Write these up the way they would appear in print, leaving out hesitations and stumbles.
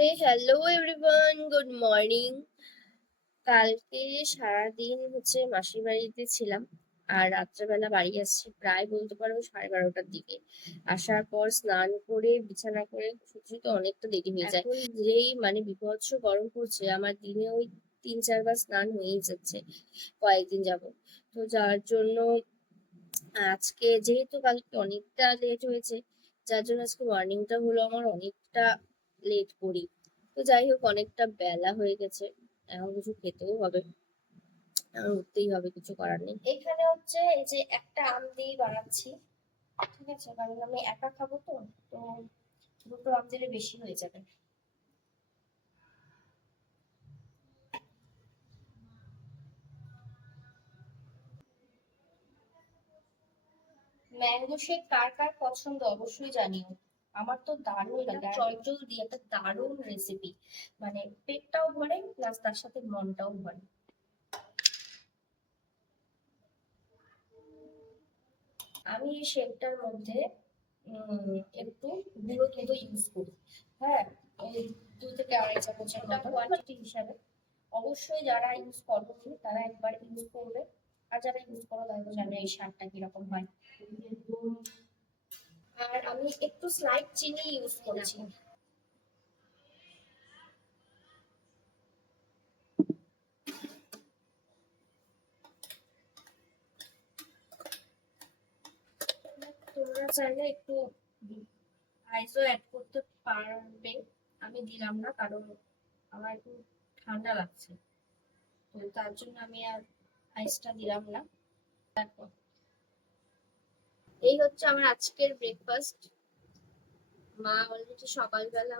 হে hello everyone, good morning. কালকে সারাদিন মাসির বাড়িতে ছিলাম, আর রাত্রেবেলা বাড়ি আসছি প্রায় বলতে পারো 12:30টার দিকে। আসার পর স্নান করে বিছানা করে শুতে শুতে অনেকটা দেরি হয়ে যায়। এখন যেই বিভৎস গরম পড়ছে, আমার দিনে ওই 3-4 বার স্নান হয়েই যাচ্ছে কয়েকদিন যাবত। তো যার জন্য আজকে যেহেতু কালকে অনেকটা লেট হয়েছে, যার জন্য আজকে মর্নিংটা হলো আমার অনেকটা লেট করি। তো যাই হোক, অনেকটা বেলা হয়ে গেছে, এখন কিছু খেতেও হবে, এখন উঠতেই হবে, কিছু করার নেই। এখানে এই যে একটা আম দিয়ে বানাচ্ছি, ঠিক আছে, কারণ আমি একা খাবো তো। তো দুটো আম দিলে বেশি হয়ে যাবে। ম্যাঙ্গো শেক কার কার পছন্দ অবশ্যই জানিও। আমার তো দারুণ লাগে, চটজল দিয়ে একটা দারুণ রেসিপি, পেটটাও ভরে প্লাস তার সাথে মনটাও ভরে। আমি এই শেকটার মধ্যে একটু গুঁড়ো দুধ ইউজ করি। হ্যাঁ, ওই 2 থেকে 2.5 চামচের মতো কোয়ান্টিটি হিসাবে। অবশ্যই যারা ইউজ করোনি তারা একবার ইউজ করবে, আর যারা ইউজ করো তারা তো জানে এই স্বাদটা কিরকম হয়। আর আমি একটু স্লাইট চিনি ইউজ করেছি। তোমরা চাইলে একটু আইসও অ্যাড করতে পারবে, আমি দিলাম না কারণ আমার একটু ঠান্ডা লাগছে, তো তার জন্য আমি আর আইসটা দিলাম না। দেখো, এই আমার আজকের ব্রেকফাস্ট। মা অলরেডি সকালবেলা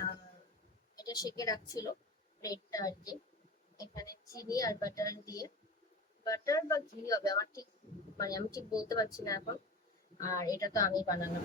আহ, এটা সেকে রাখছিল, ব্রেডটা আর কি। এখানে চিনি আর বাটার দিয়ে, বাটার বা ঘি হবে আমার ঠিক আমি ঠিক বলতে পারছি না এখন। আর এটা তো আমি বানালাম।